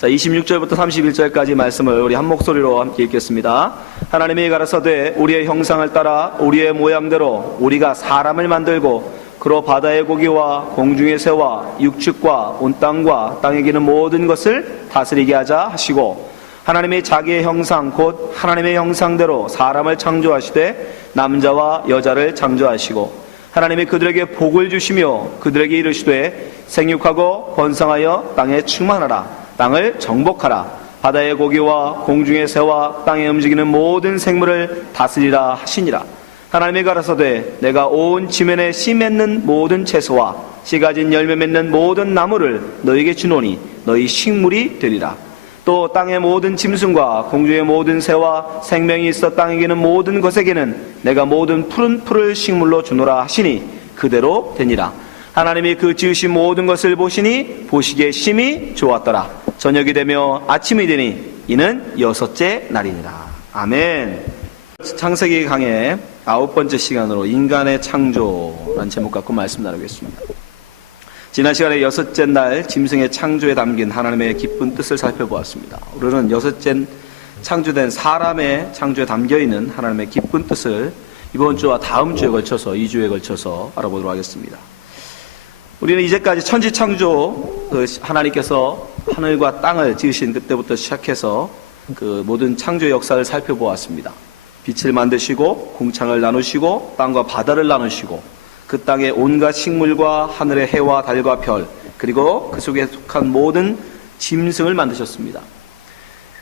자, 26절부터 31절까지 말씀을 우리 한 목소리로 함께 읽겠습니다. 하나님이 가라사대 우리의 형상을 따라 우리의 모양대로 우리가 사람을 만들고 그로 바다의 고기와 공중의 새와 육축과 온 땅과 땅에 기는 모든 것을 다스리게 하자 하시고, 하나님이 자기의 형상 곧 하나님의 형상대로 사람을 창조하시되 남자와 여자를 창조하시고, 하나님이 그들에게 복을 주시며 그들에게 이르시되 생육하고 번성하여 땅에 충만하라. 땅을 정복하라. 바다의 고기와 공중의 새와 땅에 움직이는 모든 생물을 다스리라 하시니라. 하나님이 가라사대 내가 온 지면에 씨 맺는 모든 채소와 씨 가진 열매 맺는 모든 나무를 너희에게 주노니 너희 식물이 되리라. 또 땅의 모든 짐승과 공중의 모든 새와 생명이 있어 땅에 기는 모든 것에게는 내가 모든 푸른 풀을 식물로 주노라 하시니 그대로 되니라. 하나님이 그 지으신 모든 것을 보시니 보시기에 심히 좋았더라. 저녁이 되며 아침이 되니 이는 6째 날이니라. 아멘. 창세기 강의 9번째 시간으로 인간의 창조라는 제목 갖고 말씀 나누겠습니다. 지난 시간에 6째 날 짐승의 창조에 담긴 하나님의 기쁜 뜻을 살펴보았습니다. 오늘은 6째 창조된 사람의 창조에 담겨있는 하나님의 기쁜 뜻을 이번 주와 다음 주에 걸쳐서 2주에 걸쳐서 알아보도록 하겠습니다. 우리는 이제까지 천지 창조, 하나님께서 하늘과 땅을 지으신 그때부터 시작해서 그 모든 창조 역사를 살펴보았습니다. 빛을 만드시고 궁창을 나누시고 땅과 바다를 나누시고 그 땅의 온갖 식물과 하늘의 해와 달과 별, 그리고 그 속에 속한 모든 짐승을 만드셨습니다.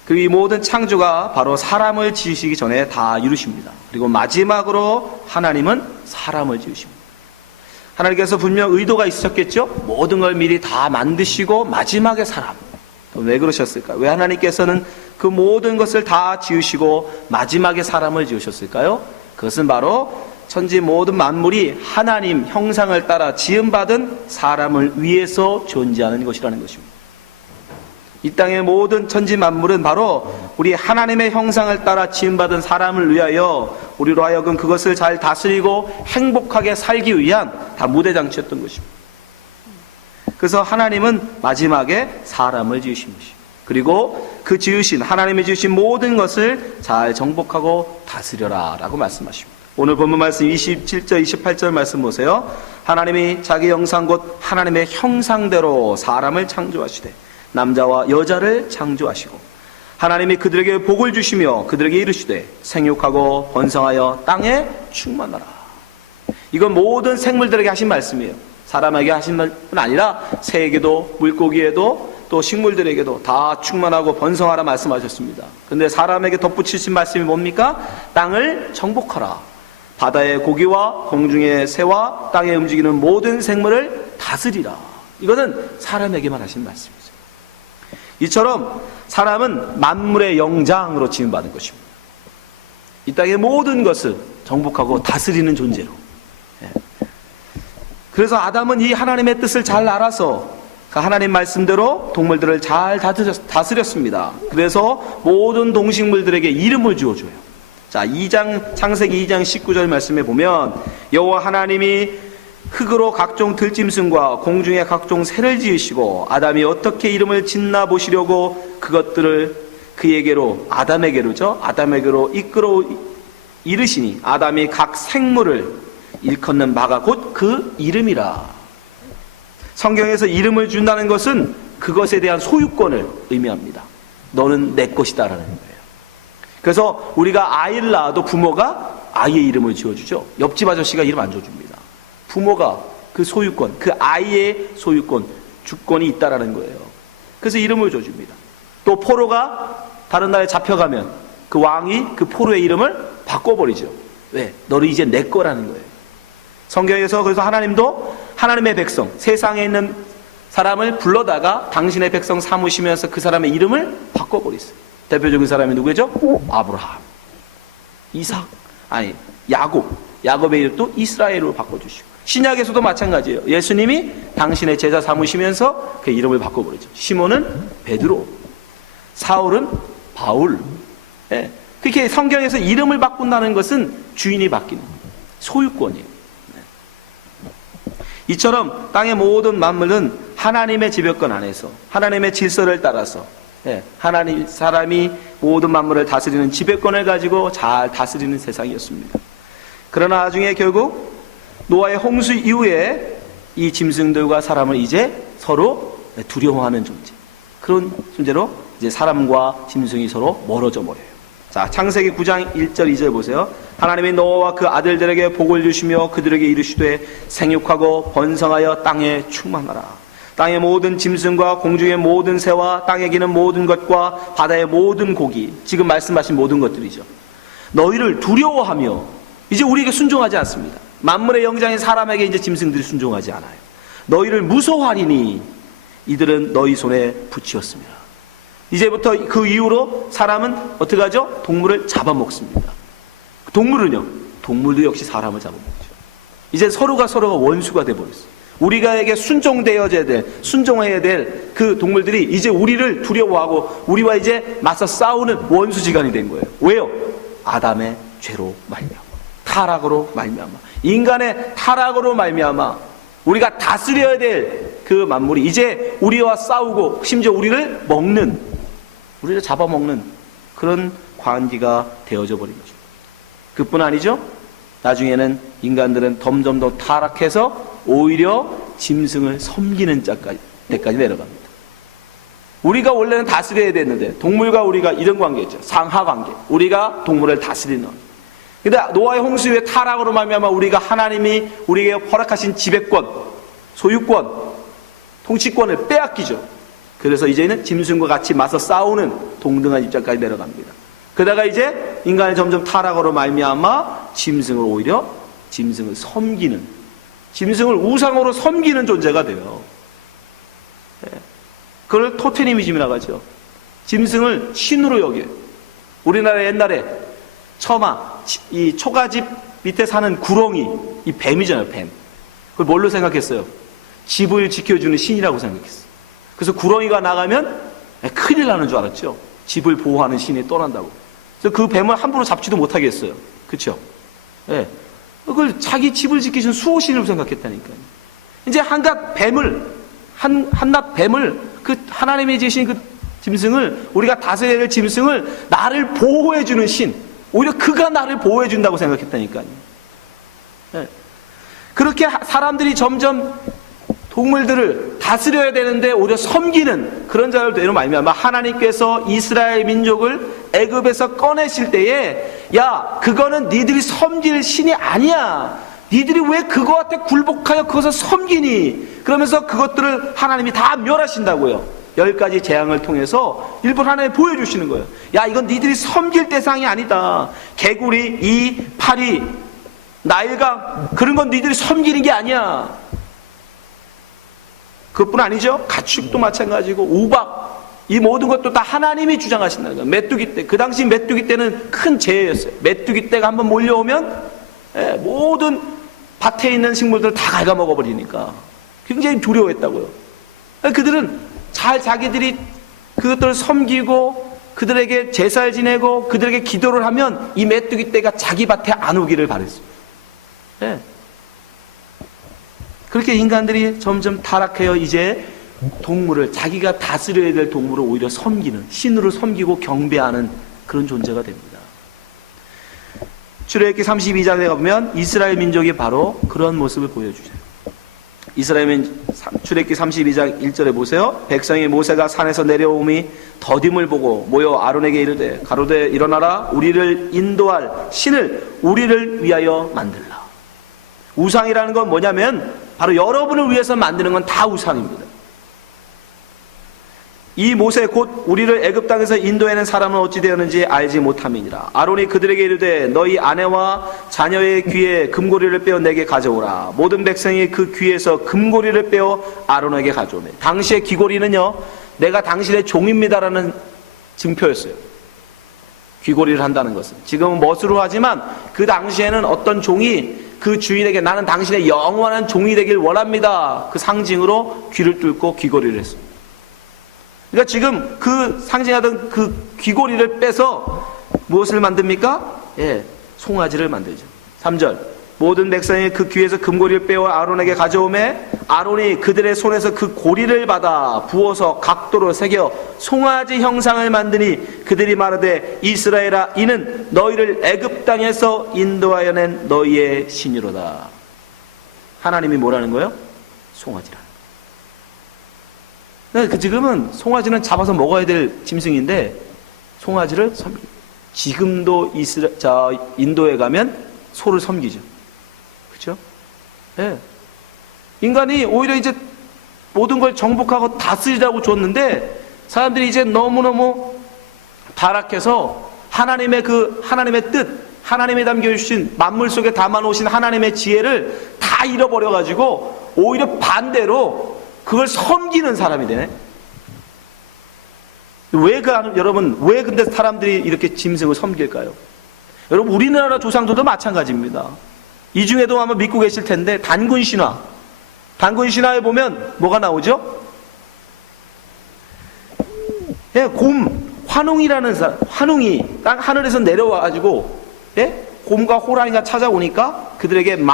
그리고 이 모든 창조가 바로 사람을 지으시기 전에 다 이루십니다. 그리고 마지막으로 하나님은 사람을 지으십니다. 하나님께서 분명 의도가 있으셨겠죠? 모든 걸 미리 다 만드시고 마지막에 사람. 왜 그러셨을까요? 왜 하나님께서는 그 모든 것을 다 지으시고 마지막에 사람을 지으셨을까요? 그것은 바로 천지 모든 만물이 하나님 형상을 따라 지음받은 사람을 위해서 존재하는 것이라는 것입니다. 이 땅의 모든 천지 만물은 바로 우리 하나님의 형상을 따라 지음받은 사람을 위하여 우리로 하여금 그것을 잘 다스리고 행복하게 살기 위한 다 무대장치였던 것입니다. 그래서 하나님은 마지막에 사람을 지으신 것입니다. 그리고 그 지으신 하나님이 지으신 모든 것을 잘 정복하고 다스려라 라고 말씀하십니다. 오늘 본문 말씀 27절 28절 말씀 보세요. 하나님이 자기 형상 곧 하나님의 형상대로 사람을 창조하시되 남자와 여자를 창조하시고, 하나님이 그들에게 복을 주시며 그들에게 이르시되 생육하고 번성하여 땅에 충만하라. 이건 모든 생물들에게 하신 말씀이에요. 사람에게 하신 뿐 아니라 새에게도 물고기에도 또 식물들에게도 다 충만하고 번성하라 말씀하셨습니다. 그런데 사람에게 덧붙이신 말씀이 뭡니까? 땅을 정복하라. 바다의 고기와 공중의 새와 땅에 움직이는 모든 생물을 다스리라. 이거는 사람에게만 하신 말씀이죠. 이처럼 사람은 만물의 영장으로 지음받은 것입니다. 이 땅의 모든 것을 정복하고 다스리는 존재로. 그래서 아담은 이 하나님의 뜻을 잘 알아서 그 하나님 말씀대로 동물들을 잘 다스렸습니다. 그래서 모든 동식물들에게 이름을 지어줘요. 자, 창세기 2장 19절 말씀에 보면 여호와 하나님이 흙으로 각종 들짐승과 공중의 각종 새를 지으시고 아담이 어떻게 이름을 짓나 보시려고 그것들을 아담에게로 이끌어 이르시니 아담이 각 생물을 일컫는 바가 곧 그 이름이라. 성경에서 이름을 준다는 것은 그것에 대한 소유권을 의미합니다. 너는 내 것이다 라는 거예요. 그래서 우리가 아이를 낳아도 부모가 아이의 이름을 지어주죠. 옆집 아저씨가 이름 안 지어줍니다. 부모가 그 소유권, 그 아이의 소유권, 주권이 있다라는 거예요. 그래서 이름을 줘줍니다. 또 포로가 다른 나라에 잡혀가면 그 왕이 그 포로의 이름을 바꿔버리죠. 왜? 너를 이제 내 거라는 거예요. 성경에서 그래서 하나님도 하나님의 백성, 세상에 있는 사람을 불러다가 당신의 백성 삼으시면서 그 사람의 이름을 바꿔버렸어요. 대표적인 사람이 누구죠? 아브라함, 이삭, 야곱의 이름도 이스라엘로 바꿔주시고, 신약에서도 마찬가지예요. 예수님이 당신의 제자 삼으시면서 그 이름을 바꿔버리죠. 시몬은 베드로, 사울은 바울. 예. 그렇게 성경에서 이름을 바꾼다는 것은 주인이 바뀌는 거예요. 소유권이에요. 이처럼 땅의 모든 만물은 하나님의 지배권 안에서 하나님의 질서를 따라서 사람이 모든 만물을 다스리는 지배권을 가지고 잘 다스리는 세상이었습니다. 그러나 나중에 결국 노아의 홍수 이후에 이 짐승들과 사람을 이제 서로 두려워하는 존재, 그런 존재로 이제 사람과 짐승이 서로 멀어져 버려요. 자, 창세기 9장 1절 2절 보세요. 하나님이 노아와 그 아들들에게 복을 주시며 그들에게 이르시되 생육하고 번성하여 땅에 충만하라. 땅의 모든 짐승과 공중의 모든 새와 땅에 기는 모든 것과 바다의 모든 고기, 지금 말씀하신 모든 것들이죠. 너희를 두려워하며, 이제 우리에게 순종하지 않습니다. 만물의 영장인 사람에게 이제 짐승들이 순종하지 않아요. 너희를 무서워하리니 이들은 너희 손에 붙이었습니다. 이제부터 그 이후로 사람은 어떻게 하죠? 동물을 잡아먹습니다. 동물은요? 동물도 역시 사람을 잡아먹죠. 이제 서로가 원수가 돼버렸어요. 우리가에게 순종해야 될 그 동물들이 이제 우리를 두려워하고 우리와 이제 맞서 싸우는 원수지간이 된 거예요. 왜요? 아담의 죄로 말미암아, 타락으로 말미암아, 인간의 타락으로 말미암아 우리가 다스려야 될 그 만물이 이제 우리와 싸우고 심지어 우리를 잡아먹는 그런 관계가 되어져 버린 거죠. 그뿐 아니죠. 나중에는 인간들은 점점 더 타락해서 오히려 짐승을 섬기는 데까지 내려갑니다. 우리가 원래는 다스려야 됐는데 동물과 우리가 이런 관계였죠. 상하 관계. 우리가 동물을 다스리는. 근데 노아의 홍수 이후에 타락으로 말미암아 우리가 하나님이 우리에게 허락하신 지배권, 소유권, 통치권을 빼앗기죠. 그래서 이제는 짐승과 같이 맞서 싸우는 동등한 입장까지 내려갑니다. 그러다가 이제 인간이 점점 타락으로 말미암아 짐승을 섬기는, 짐승을 우상으로 섬기는 존재가 돼요. 그걸 토테미즘이라고 하죠. 짐승을 신으로 여겨요. 우리나라 옛날에 처마, 이 초가집 밑에 사는 구렁이, 이 뱀이잖아요, 뱀. 그걸 뭘로 생각했어요? 집을 지켜주는 신이라고 생각했어요. 그래서 구렁이가 나가면 큰일 나는 줄 알았죠. 집을 보호하는 신이 떠난다고. 그래서 그 뱀을 함부로 잡지도 못하게 했어요. 그렇죠? 예. 그걸 자기 집을 지키신 수호신으로 생각했다니까요. 이제 한낱 뱀을 그 하나님이 지으신 그 짐승을, 우리가 다스려야 될 짐승을 나를 보호해주는 신, 오히려 그가 나를 보호해준다고 생각했다니까요. 예. 그렇게 사람들이 점점 동물들을 다스려야 되는데 오히려 섬기는 그런 자를 되는 말미암아 하나님께서 이스라엘 민족을 애굽에서 꺼내실 때에, 야, 그거는 니들이 섬길 신이 아니야. 니들이 왜 그거한테 굴복하여 그것을 섬기니? 그러면서 그것들을 하나님이 다 멸하신다고요. 10가지 재앙을 통해서 일본 하나님이 보여주시는 거예요. 야, 이건 니들이 섬길 대상이 아니다. 개구리, 이, 파리, 나일강, 그런 건 니들이 섬기는 게 아니야. 그것뿐 아니죠. 가축도 마찬가지고 우박, 이 모든 것도 다 하나님이 주장하신다는 거예요. 메뚜기 떼, 그 당시 메뚜기 떼는 큰 재해였어요. 메뚜기 떼가 한번 몰려오면 모든 밭에 있는 식물들을 다 갉아먹어 버리니까 굉장히 두려워했다고요. 그들은 자기들이 그것들을 섬기고 그들에게 제사를 지내고 그들에게 기도를 하면 이 메뚜기 떼가 자기 밭에 안 오기를 바랬어요. 그렇게 인간들이 점점 타락해요. 이제 동물을, 자기가 다스려야 될 동물을 오히려 섬기는, 신으로 섬기고 경배하는 그런 존재가 됩니다. 출애굽기 32장에 가보면 이스라엘 민족이 바로 그런 모습을 보여주세요. 출애굽기 32장 1절에 보세요. 백성이 모세가 산에서 내려오니 더딤을 보고 모여 아론에게 이르되 가로되 일어나라, 우리를 인도할 신을 우리를 위하여 만들라. 우상이라는 건 뭐냐면 바로 여러분을 위해서 만드는 건 다 우상입니다. 이 모세 곧 우리를 애굽 땅에서 인도해낸 사람은 어찌 되었는지 알지 못함이니라. 아론이 그들에게 이르되 너희 아내와 자녀의 귀에 금고리를 빼어 내게 가져오라. 모든 백성이 그 귀에서 금고리를 빼어 아론에게 가져오매. 당시의 귀고리는요, 내가 당신의 종입니다라는 증표였어요. 귀고리를 한다는 것은. 지금은 멋으로 하지만 그 당시에는 어떤 종이 그 주인에게 나는 당신의 영원한 종이 되길 원합니다, 그 상징으로 귀를 뚫고 귀고리를 했습니다. 그러니까 지금 그 상징하던 그 귀고리를 빼서 무엇을 만듭니까? 송아지를 만들죠. 3절 모든 백성이 그 귀에서 금고리를 빼어 아론에게 가져오매 아론이 그들의 손에서 그 고리를 받아 부어서 각도로 새겨 송아지 형상을 만드니 그들이 말하되 이스라엘아 이는 너희를 애굽 땅에서 인도하여 낸 너희의 신이로다. 하나님이 뭐라는 거예요? 송아지라. 그 지금은 송아지는 잡아서 먹어야 될 짐승인데 송아지를 섬기. 지금도 인도에 가면 소를 섬기죠. 그렇죠? 네. 인간이 오히려 이제 모든 걸 정복하고 다스리라고 줬는데 사람들이 이제 너무너무 타락해서 하나님의 뜻, 하나님이 담겨주신 만물 속에 담아놓으신 하나님의 지혜를 다 잃어버려가지고 오히려 반대로 그걸 섬기는 사람이 되네. 여러분, 왜 근데 사람들이 이렇게 짐승을 섬길까요? 여러분, 우리나라 조상들도 마찬가지입니다. 이 중에도 아마 믿고 계실 텐데, 단군 신화에 보면 뭐가 나오죠? 예, 환웅이라는 사람, 환웅이 땅 하늘에서 내려와가지고, 예? 곰과 호랑이가 찾아오니까 그들에게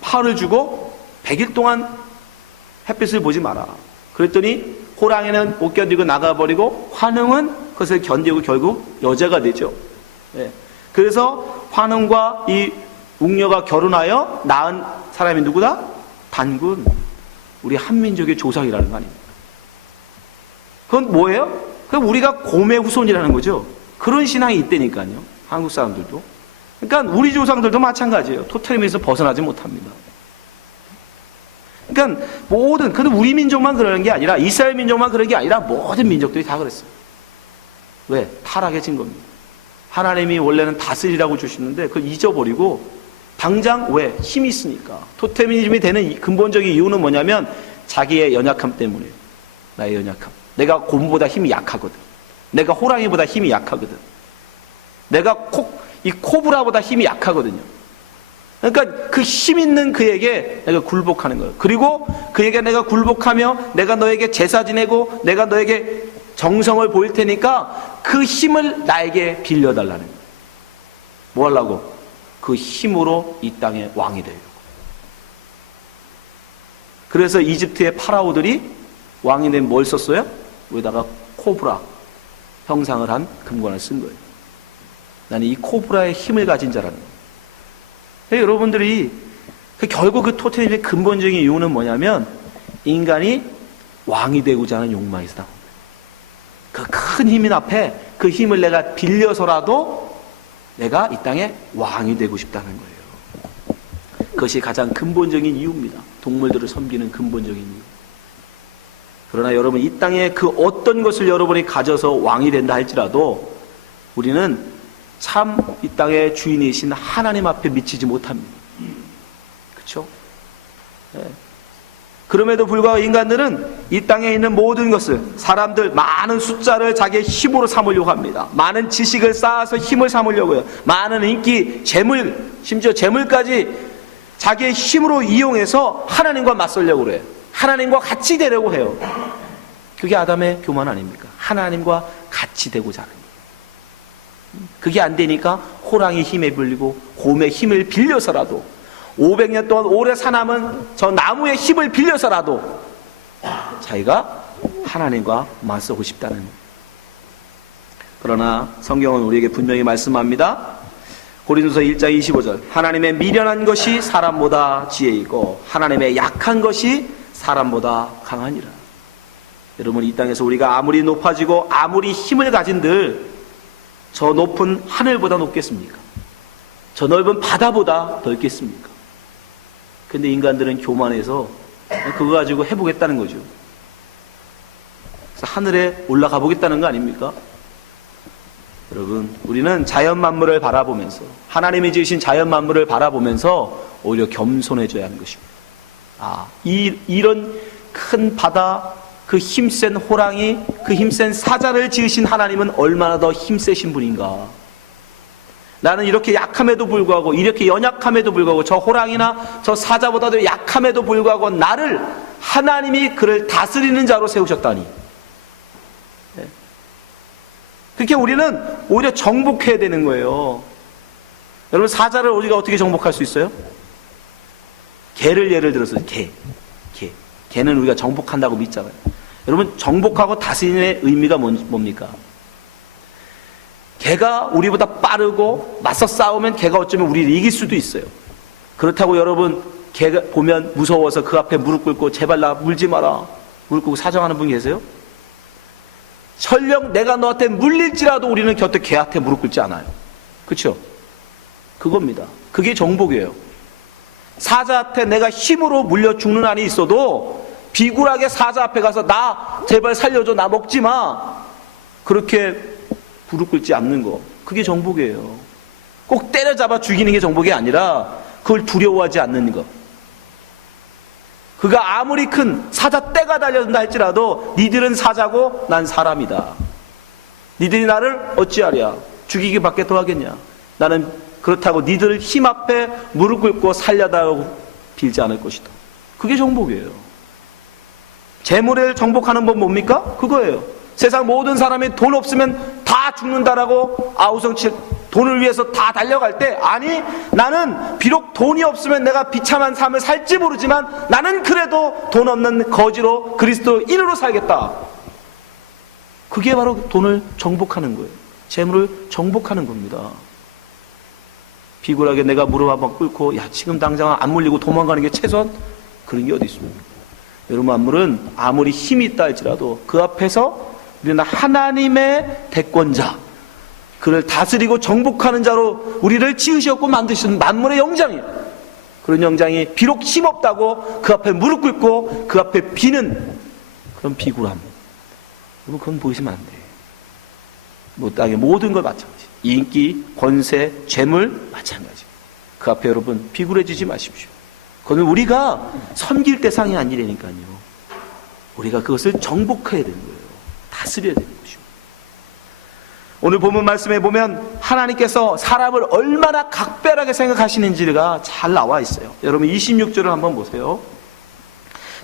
팔을 주고 100일 동안 햇빛을 보지 마라. 그랬더니 호랑이는 못 견디고 나가버리고 환웅은 그것을 견디고 결국 여자가 되죠. 예. 그래서 환웅과 이 웅녀가 결혼하여 낳은 사람이 누구다? 단군. 우리 한민족의 조상이라는 거 아닙니까? 그건 뭐예요? 그럼 우리가 곰의 후손이라는 거죠. 그런 신앙이 있다니까요. 한국 사람들도. 그러니까 우리 조상들도 마찬가지예요. 토테미에서 벗어나지 못합니다. 그러니까 근데 우리 민족만 그러는 게 아니라 이스라엘 민족만 그런 게 아니라 모든 민족들이 다 그랬어요. 왜? 타락해진 겁니다. 하나님이 원래는 다스리라고 주시는데 그걸 잊어버리고 당장 왜? 힘이 있으니까. 토테미즘이 되는 근본적인 이유는 뭐냐면 자기의 연약함 때문이에요. 나의 연약함. 내가 곰보다 힘이 약하거든. 내가 호랑이보다 힘이 약하거든. 내가 이 코브라보다 힘이 약하거든요. 그러니까 그 힘 있는 그에게 내가 굴복하는 거예요. 그리고 그에게 내가 굴복하며 내가 너에게 제사 지내고 내가 너에게 정성을 보일 테니까 그 힘을 나에게 빌려달라는 거예요. 뭐 하려고? 그 힘으로 이 땅의 왕이 되려고. 그래서 이집트의 파라오들이 왕이 되면 뭘 썼어요? 여기다가 코브라 형상을 한 금관을 쓴 거예요. 나는 이 코브라의 힘을 가진 자라는 거예요. 여러분들이 결국 그 토테미즘의 근본적인 이유는 뭐냐면 인간이 왕이 되고자 하는 욕망이 있다. 그 큰 힘인 앞에 그 힘을 내가 빌려서라도 내가 이 땅에 왕이 되고 싶다는 거예요. 그것이 가장 근본적인 이유입니다. 동물들을 섬기는 근본적인 이유. 그러나 여러분 이 땅에 그 어떤 것을 여러분이 가져서 왕이 된다 할지라도 우리는 참 이 땅의 주인이신 하나님 앞에 미치지 못합니다. 그렇죠? 네. 그럼에도 불구하고 인간들은 이 땅에 있는 모든 것을 사람들 많은 숫자를 자기의 힘으로 삼으려고 합니다. 많은 지식을 쌓아서 힘을 삼으려고 해요. 많은 인기, 재물, 심지어 재물까지 자기의 힘으로 이용해서 하나님과 맞서려고 그래요. 하나님과 같이 되려고 해요. 그게 아담의 교만 아닙니까? 하나님과 같이 되고자 하는 거예요. 그게 안 되니까 호랑이 힘에 빌리고 곰의 힘을 빌려서라도 500년 동안 오래 사남은 저 나무의 힘을 빌려서라도 자기가 하나님과 맞서고 싶다는 거예요. 그러나 성경은 우리에게 분명히 말씀합니다. 고린도서 1장 25절 하나님의 미련한 것이 사람보다 지혜이고 하나님의 약한 것이 사람보다 강하니라. 여러분 이 땅에서 우리가 아무리 높아지고 아무리 힘을 가진들 저 높은 하늘보다 높겠습니까? 저 넓은 바다보다 넓겠습니까? 근데 인간들은 교만해서 그거 가지고 해보겠다는 거죠. 그래서 하늘에 올라가 보겠다는 거 아닙니까? 여러분 우리는 자연 만물을 바라보면서 하나님이 지으신 자연 만물을 바라보면서 오히려 겸손해져야 하는 것입니다. 이런 큰 바다, 그 힘센 호랑이, 그 힘센 사자를 지으신 하나님은 얼마나 더 힘세신 분인가. 나는 이렇게 약함에도 불구하고, 이렇게 연약함에도 불구하고, 저 호랑이나 저 사자보다도 약함에도 불구하고 나를 하나님이 그를 다스리는 자로 세우셨다니. 그렇게 우리는 오히려 정복해야 되는 거예요. 여러분 사자를 우리가 어떻게 정복할 수 있어요? 개를 예를 들어서 개는 우리가 정복한다고 믿잖아요. 여러분, 정복하고 다스림의 의미가 뭡니까? 개가 우리보다 빠르고 맞서 싸우면 개가 어쩌면 우리를 이길 수도 있어요. 그렇다고 여러분, 개가 보면 무서워서 그 앞에 무릎 꿇고 제발 나 물지 마라, 무릎 꿇고 사정하는 분 계세요? 설령 내가 너한테 물릴지라도 우리는 곁에 개한테 무릎 꿇지 않아요. 그렇죠? 그겁니다. 그게 정복이에요. 사자한테 내가 힘으로 물려 죽는 한이 있어도 비굴하게 사자 앞에 가서 나 제발 살려줘, 나 먹지 마, 그렇게 무릎 꿇지 않는 거, 그게 정복이에요. 꼭 때려잡아 죽이는 게 정복이 아니라 그걸 두려워하지 않는 거. 그가 아무리 큰 사자 떼가 달려든다 할지라도 니들은 사자고 난 사람이다. 니들이 나를 어찌하랴, 죽이기 밖에 더 하겠냐. 나는 그렇다고 니들 힘 앞에 무릎 꿇고 살려다고 빌지 않을 것이다. 그게 정복이에요. 재물을 정복하는 법 뭡니까? 그거예요. 세상 모든 사람이 돈 없으면 다 죽는다라고 아우성칠 돈을 위해서 다 달려갈 때, 아니, 나는 비록 돈이 없으면 내가 비참한 삶을 살지 모르지만 나는 그래도 돈 없는 거지로 그리스도인으로 살겠다. 그게 바로 돈을 정복하는 거예요. 재물을 정복하는 겁니다. 비굴하게 내가 무릎 한번 꿇고 야 지금 당장 안 물리고 도망가는 게 최선? 그런 게 어디 있습니까? 여러분, 만물은 아무리 힘이 있다 할지라도 그 앞에서 우리는 하나님의 대권자, 그를 다스리고 정복하는 자로 우리를 지으셨고 만드신 만물의 영장이에요. 그런 영장이 비록 힘없다고 그 앞에 무릎 꿇고 그 앞에 비는 그런 비굴함, 여러분, 그건 보이시면 안 돼요. 뭐 땅의 모든 걸 마찬가지, 인기, 권세, 재물 마찬가지. 그 앞에 여러분 비굴해지지 마십시오. 그건 우리가 섬길 대상이 아니라니까요. 우리가 그것을 정복해야 되는 거예요. 다스려야 되는 것이고. 오늘 본문 말씀에 보면 하나님께서 사람을 얼마나 각별하게 생각하시는지가 잘 나와 있어요. 여러분 26절을 한번 보세요.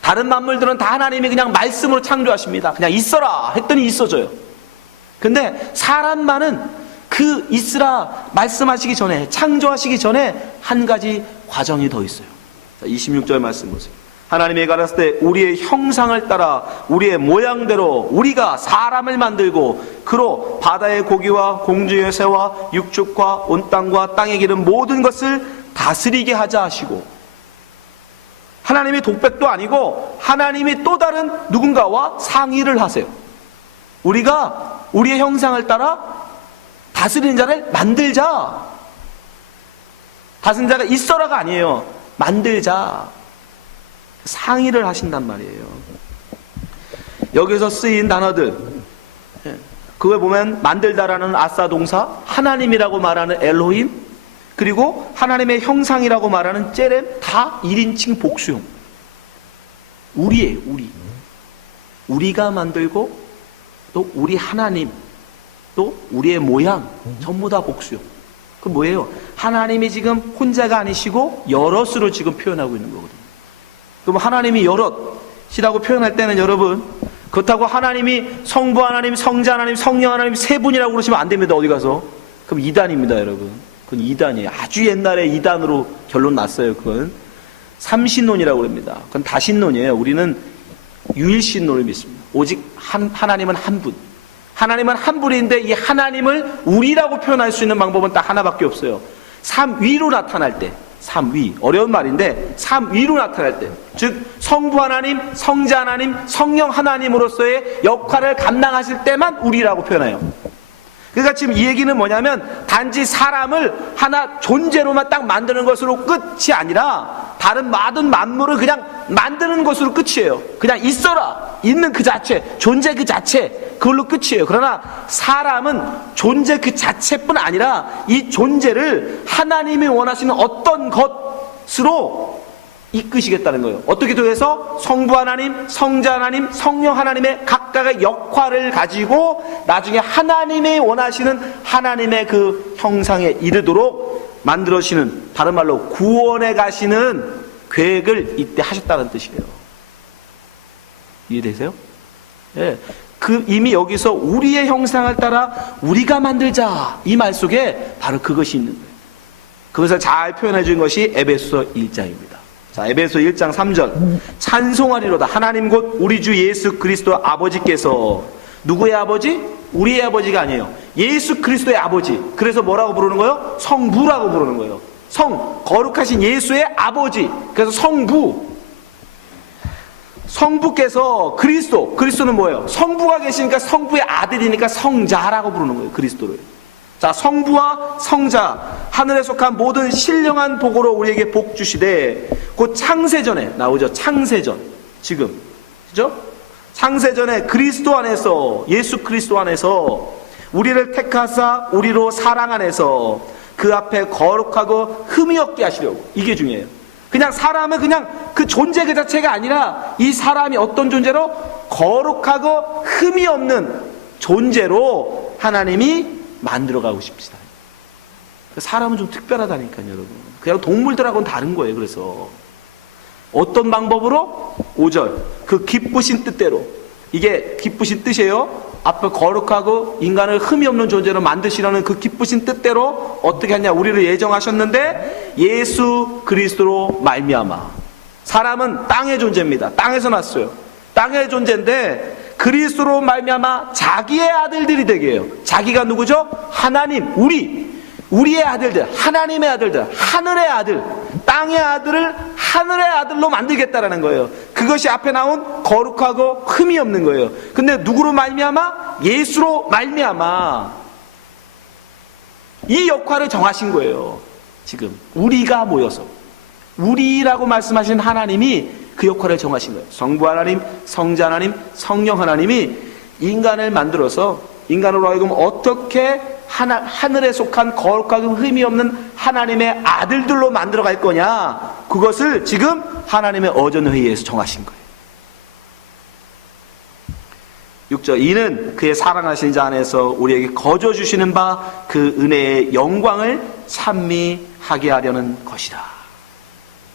다른 만물들은 다 하나님이 그냥 말씀으로 창조하십니다. 그냥 있어라 했더니 있어져요. 근데 사람만은 그 있으라 말씀하시기 전에, 창조하시기 전에 한 가지 과정이 더 있어요. 자, 26절 말씀 보세요. 하나님이 가라사대 때 우리의 형상을 따라 우리의 모양대로 우리가 사람을 만들고 그로 바다의 고기와 공중의 새와 육축과 온 땅과 땅에 기는 모든 것을 다스리게 하자 하시고, 하나님이 독백도 아니고 하나님이 또 다른 누군가와 상의를 하세요. 우리가 우리의 형상을 따라 다스리는 자를 만들자. 다스리는 자가 있어라가 아니에요. 만들자. 상의를 하신단 말이에요. 여기서 쓰인 단어들, 그걸 보면 만들다라는 아싸 동사, 하나님이라고 말하는 엘로힘, 그리고 하나님의 형상이라고 말하는 째렘, 다 1인칭 복수형. 우리예요. 우리가 만들고 또 우리 하나님, 또 우리의 모양, 전부 다 복수형. 그 뭐예요? 하나님이 지금 혼자가 아니시고 여럿으로 지금 표현하고 있는 거거든요. 그럼 하나님이 여럿이라고 표현할 때는 여러분, 그렇다고 하나님이 성부 하나님, 성자 하나님, 성령 하나님 세 분이라고 그러시면 안 됩니다. 어디 가서. 그럼 이단입니다, 여러분. 그건 이단이에요. 아주 옛날에 이단으로 결론 났어요. 그건 삼신론이라고 합니다. 그건 다신론이에요. 우리는 유일신론을 믿습니다. 오직 하나님은 한 분. 하나님은 한 분인데 이 하나님을 우리라고 표현할 수 있는 방법은 딱 하나밖에 없어요. 삼위로 나타날 때, 삼위, 어려운 말인데 삼위로 나타날 때, 즉 성부 하나님, 성자 하나님, 성령 하나님으로서의 역할을 감당하실 때만 우리라고 표현해요. 그러니까 지금 이 얘기는 뭐냐면 단지 사람을 하나 존재로만 딱 만드는 것으로 끝이 아니라 다른 모든 만물을 그냥 만드는 것으로 끝이에요. 그냥 있어라, 있는 그 자체, 존재 그 자체, 그걸로 끝이에요. 그러나 사람은 존재 그 자체뿐 아니라 이 존재를 하나님이 원하시는 어떤 것으로 이끄시겠다는 거예요. 어떻게 통해서? 성부 하나님, 성자 하나님, 성령 하나님의 각각의 역할을 가지고 나중에 하나님이 원하시는 하나님의 그 형상에 이르도록 만들어지는, 다른 말로 구원에 가시는 계획을 이때 하셨다는 뜻이에요. 이해되세요? 예. 그 이미 여기서 우리의 형상을 따라 우리가 만들자, 이 말 속에 바로 그것이 있는 거예요. 그것을 잘 표현해 준 것이 에베소서 1장입니다. 자, 에베소 1장 3절. 찬송하리로다. 하나님 곧 우리 주 예수 그리스도 아버지께서, 누구의 아버지? 우리의 아버지가 아니에요. 예수 그리스도의 아버지. 그래서 뭐라고 부르는 거예요? 성부라고 부르는 거예요. 거룩하신 예수의 아버지. 그래서 그리스도는 뭐예요? 성부가 계시니까 성부의 아들이니까 성자라고 부르는 거예요. 그리스도를. 자, 성부와 성자, 하늘에 속한 모든 신령한 복으로 우리에게 복 주시되, 곧 창세전에 나오죠. 창세전. 지금. 그죠? 창세전에 그리스도 안에서, 예수 그리스도 안에서 우리를 택하사 우리로 사랑 안에서 그 앞에 거룩하고 흠이 없게 하시려고. 이게 중요해요. 그냥 사람은 그냥 그 존재 그 자체가 아니라 이 사람이 어떤 존재로? 거룩하고 흠이 없는 존재로 하나님이 만들어가고 싶으시다. 사람은 좀 특별하다니까요, 여러분. 그냥 동물들하고는 다른 거예요. 그래서 어떤 방법으로? 5절. 그 기쁘신 뜻대로. 이게 기쁘신 뜻이에요. 앞에 거룩하고 인간을 흠이 없는 존재로 만드시려는 그 기쁘신 뜻대로 어떻게 하냐? 우리를 예정하셨는데 예수 그리스도로 말미암아. 사람은 땅의 존재입니다. 땅에서 났어요. 땅의 존재인데 그리스도로 말미암아 자기의 아들들이 되게 해요. 자기가 누구죠? 하나님, 우리의 아들들, 하나님의 아들들, 하늘의 아들, 땅의 아들을 하늘의 아들로 만들겠다라는 거예요. 그것이 앞에 나온 거룩하고 흠이 없는 거예요. 근데 누구로 말미암아? 예수로 말미암아. 이 역할을 정하신 거예요. 지금 우리가 모여서 우리라고 말씀하신 하나님이 그 역할을 정하신 거예요. 성부 하나님, 성자 하나님, 성령 하나님이 인간을 만들어서 인간으로 하여금 어떻게 하늘에 속한 거룩하고 흠이 없는 하나님의 아들들로 만들어 갈 거냐, 그것을 지금 하나님의 어전회의에서 정하신 거예요. 6절. 이는 그의 사랑하신 자 안에서 우리에게 거저 주시는 바 그 은혜의 영광을 찬미하게 하려는 것이라.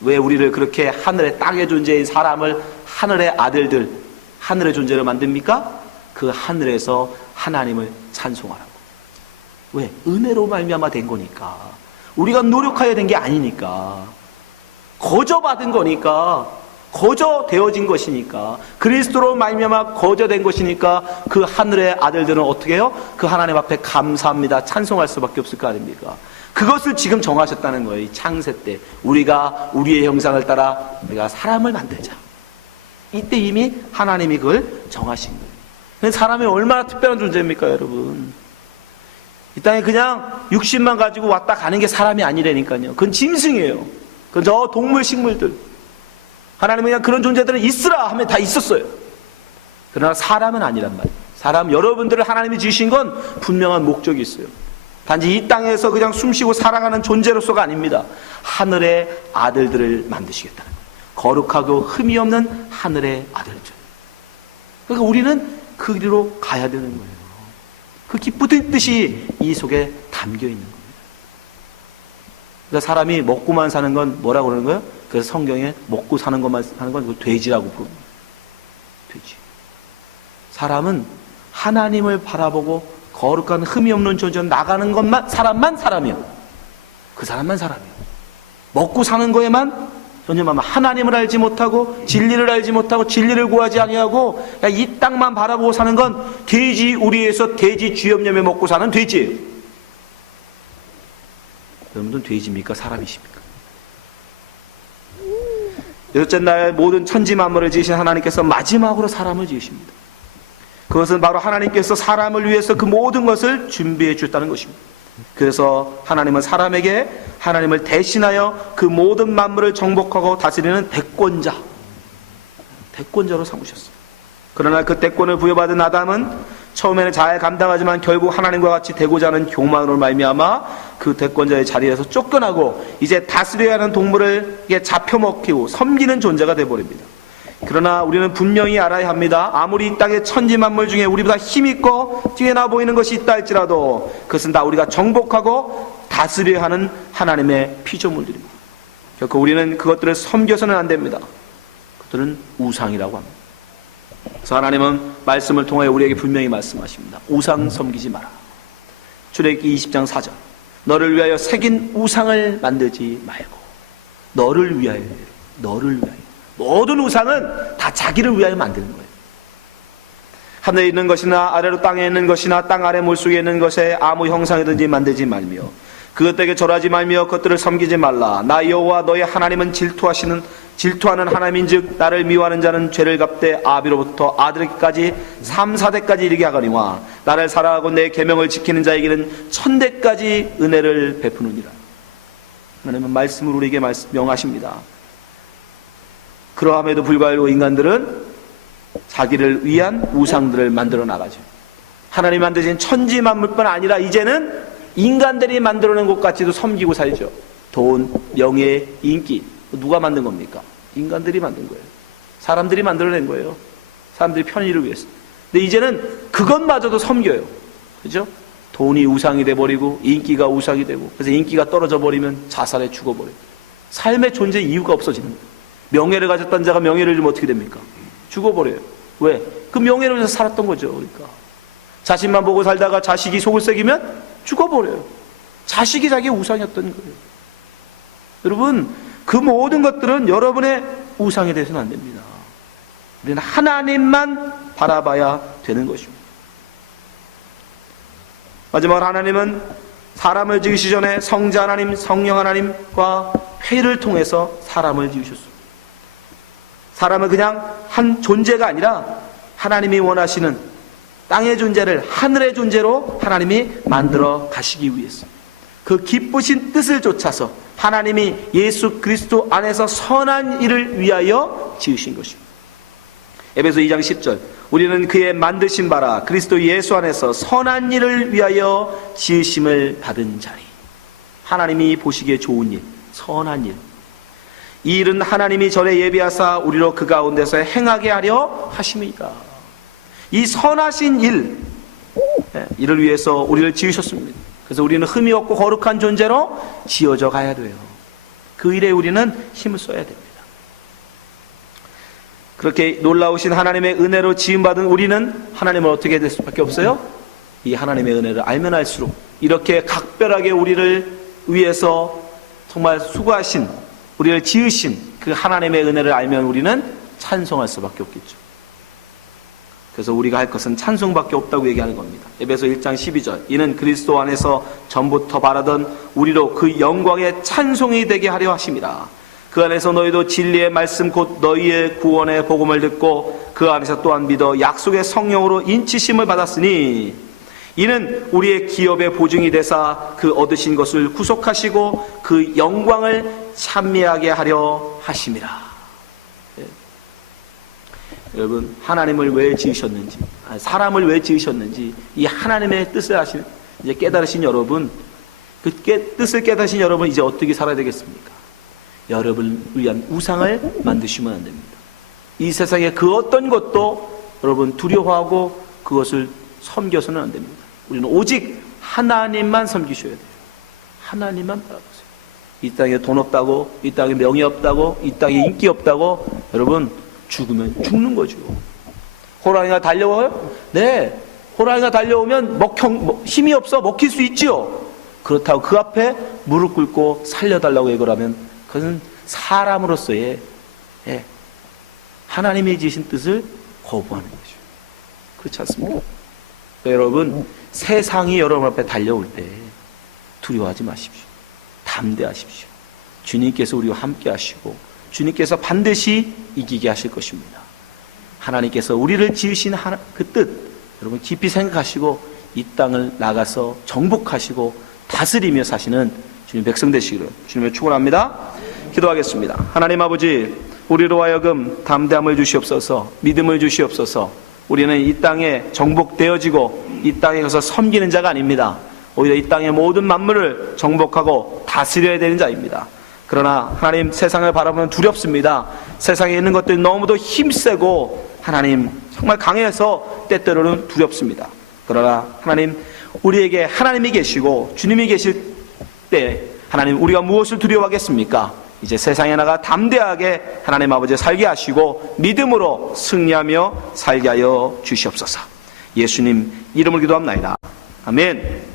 왜 우리를 그렇게 하늘의 땅의 존재인 사람을 하늘의 아들들, 하늘의 존재로 만듭니까? 그 하늘에서 하나님을 찬송하라고. 왜? 은혜로 말미암아 된 거니까. 우리가 노력하여 된 게 아니니까. 거저 받은 거니까. 거저 되어진 것이니까. 그리스도로 말미암아 거저 된 것이니까 그 하늘의 아들들은 어떻게 해요? 그 하나님 앞에 감사합니다, 찬송할 수밖에 없을 거 아닙니까? 그것을 지금 정하셨다는 거예요. 이 창세 때 우리가 우리의 형상을 따라 우리가 사람을 만들자. 이때 이미 하나님이 그걸 정하신 거예요. 근데 사람이 얼마나 특별한 존재입니까, 여러분? 이 땅에 그냥 육신만 가지고 왔다 가는 게 사람이 아니라니까요. 그건 짐승이에요. 그건 저 동물, 식물들. 하나님은 그냥 그런 존재들은 있으라 하면 다 있었어요. 그러나 사람은 아니란 말이에요. 사람, 여러분들을 하나님이 지으신 건 분명한 목적이 있어요. 단지 이 땅에서 그냥 숨쉬고 살아가는 존재로서가 아닙니다. 하늘의 아들들을 만드시겠다는 거예요. 거룩하고 흠이 없는 하늘의 아들들. 그러니까 우리는 그 길로 가야 되는 거예요. 그 기쁜 뜻이 이 속에 담겨 있는 거예요. 그러니까 사람이 먹고만 사는 건 뭐라고 그러는 거예요? 그래서 성경에 먹고 사는 것만 하는 건 돼지라고 부르는 거예요. 돼지. 사람은 하나님을 바라보고 거룩한 흠이 없는 존재로 나가는 것만, 사람이요. 그 사람만 사람이요. 먹고 사는 거에만 전념하면 하나님을 알지 못하고 진리를 알지 못하고 진리를 구하지 아니하고 이 땅만 바라보고 사는 건 돼지 우리에서 돼지 쥐염염에 먹고 사는 돼지예요. 여러분들은 돼지입니까? 사람이십니까? 여섯째 날 모든 천지 만물을 지으신 하나님께서 마지막으로 사람을 지으십니다. 그것은 바로 하나님께서 사람을 위해서 그 모든 것을 준비해 주셨다는 것입니다. 그래서 하나님은 사람에게 하나님을 대신하여 그 모든 만물을 정복하고 다스리는 대권자로 삼으셨어요. 그러나 그 대권을 부여받은 아담은 처음에는 잘 감당하지만 결국 하나님과 같이 되고자 하는 교만으로 말미암아 그 대권자의 자리에서 쫓겨나고 이제 다스려야 하는 동물을 잡혀먹히고 섬기는 존재가 되어버립니다. 그러나 우리는 분명히 알아야 합니다. 아무리 이 땅의 천지 만물 중에 우리보다 힘있고 뛰어나 보이는 것이 있다 할지라도 그것은 다 우리가 정복하고 다스려야 하는 하나님의 피조물들입니다. 결코 우리는 그것들을 섬겨서는 안 됩니다. 그것들은 우상이라고 합니다. 그래서 하나님은 말씀을 통하여 우리에게 분명히 말씀하십니다. 우상 섬기지 마라. 출애굽기 20장 4절. 너를 위하여 새긴 우상을 만들지 말고 너를 위하여 너를 위하여. 모든 우상은 다 자기를 위하여 만드는 거예요. 하늘에 있는 것이나 아래로 땅에 있는 것이나 땅 아래 물속에 있는 것에 아무 형상이든지 만들지 말며 그것들에게 절하지 말며 그것들을 섬기지 말라. 나 여호와 너의 하나님은 질투하는 하나님인즉 나를 미워하는 자는 죄를 갚되 아비로부터 아들에게까지 3, 4대까지 이르게 하거니와 나를 사랑하고 내 계명을 지키는 자에게는 1000대까지 은혜를 베푸느니라. 하나님은 말씀을 우리에게 명하십니다. 그러함에도 불구하고 인간들은 자기를 위한 우상들을 만들어 나가죠. 하나님 만드신 천지 만물뿐 아니라 이제는 인간들이 만들어낸 것 같이도 섬기고 살죠. 돈, 명예, 인기. 누가 만든 겁니까? 인간들이 만든 거예요. 사람들이 만들어낸 거예요. 사람들이 편의를 위해서. 근데 이제는 그것마저도 섬겨요. 그죠? 돈이 우상이 돼버리고 인기가 우상이 되고 그래서 인기가 떨어져 버리면 자살해 죽어버려요. 삶의 존재 이유가 없어지는 거예요. 명예를 가졌던 자가 명예를 잃으면 어떻게 됩니까? 죽어버려요. 왜? 그 명예를 위해서 살았던 거죠. 그러니까 자신만 보고 살다가 자식이 속을 새기면 죽어버려요. 자식이 자기의 우상이었던 거예요. 여러분, 그 모든 것들은 여러분의 우상이 되어서는 안 됩니다. 우리는 하나님만 바라봐야 되는 것입니다. 마지막으로 하나님은 사람을 지으시기 전에 성자 하나님, 성령 하나님과 회의를 통해서 사람을 지으셨습니다. 사람은 그냥 한 존재가 아니라 하나님이 원하시는 땅의 존재를 하늘의 존재로 하나님이 만들어 가시기 위해서 그 기쁘신 뜻을 좇아서 하나님이 예수 그리스도 안에서 선한 일을 위하여 지으신 것입니다. 에베소 2장 10절 우리는 그의 만드신 바라 그리스도 예수 안에서 선한 일을 위하여 지으심을 받은 자니. 하나님이 보시기에 좋은 일, 선한 일. 이 일은 하나님이 전에 예비하사 우리로 그 가운데서 행하게 하려 하심이다. 이 선하신 일을 위해서 우리를 지으셨습니다. 그래서 우리는 흠이 없고 거룩한 존재로 지어져 가야 돼요. 그 일에 우리는 힘을 써야 됩니다. 그렇게 놀라우신 하나님의 은혜로 지음받은 우리는 하나님을 어떻게 될 수밖에 없어요? 이 하나님의 은혜를 알면 알수록 이렇게 각별하게 우리를 위해서 정말 수고하신, 우리를 지으신 그 하나님의 은혜를 알면 우리는 찬송할 수밖에 없겠죠. 그래서 우리가 할 것은 찬송밖에 없다고 얘기하는 겁니다. 에베소 1장 12절 이는 그리스도 안에서 전부터 바라던 우리로 그 영광의 찬송이 되게 하려 하심이라. 그 안에서 너희도 진리의 말씀 곧 너희의 구원의 복음을 듣고 그 안에서 또한 믿어 약속의 성령으로 인치심을 받았으니 이는 우리의 기업의 보증이 되사 그 얻으신 것을 구속하시고 그 영광을 찬미하게 하려 하심이라. 여러분, 하나님을 왜 지으셨는지, 사람을 왜 지으셨는지 이 하나님의 뜻을 이제 깨달으신 여러분, 그 뜻을 깨달으신 여러분 이제 어떻게 살아야 되겠습니까? 여러분을 위한 우상을 만드시면 안 됩니다. 이 세상에 그 어떤 것도 여러분 두려워하고 그것을 섬겨서는 안 됩니다. 우리는 오직 하나님만 섬기셔야 돼요. 하나님만 바라보세요. 이 땅에 돈 없다고, 이 땅에 명예 없다고, 이 땅에 인기 없다고 여러분 죽으면 죽는 거죠. 호랑이가 달려와요? 네. 호랑이가 달려오면 힘이 없어 먹힐 수 있지요. 그렇다고 그 앞에 무릎 꿇고 살려달라고 얘기를 하면 그것은 사람으로서의 하나님이 지으신 뜻을 거부하는 거죠. 그렇지 않습니까? 여러분, 세상이 여러분 앞에 달려올 때 두려워하지 마십시오. 담대하십시오. 주님께서 우리와 함께 하시고 주님께서 반드시 이기게 하실 것입니다. 하나님께서 우리를 지으신 그 뜻 여러분 깊이 생각하시고 이 땅을 나가서 정복하시고 다스리며 사시는 주님 백성 되시기를 주님을 축원합니다. 기도하겠습니다. 하나님 아버지, 우리로 하여금 담대함을 주시옵소서, 믿음을 주시옵소서. 우리는 이 땅에 정복되어지고 이 땅에 가서 섬기는 자가 아닙니다. 오히려 이 땅의 모든 만물을 정복하고 다스려야 되는 자입니다. 그러나 하나님, 세상을 바라보면 두렵습니다. 세상에 있는 것들이 너무도 힘세고 하나님 정말 강해서 때때로는 두렵습니다. 그러나 하나님, 우리에게 하나님이 계시고 주님이 계실 때 하나님, 우리가 무엇을 두려워하겠습니까? 이제 세상에 나가 담대하게 하나님 아버지 살게 하시고 믿음으로 승리하며 살게 하여 주시옵소서. 예수님 이름을 기도합나이다. 아멘.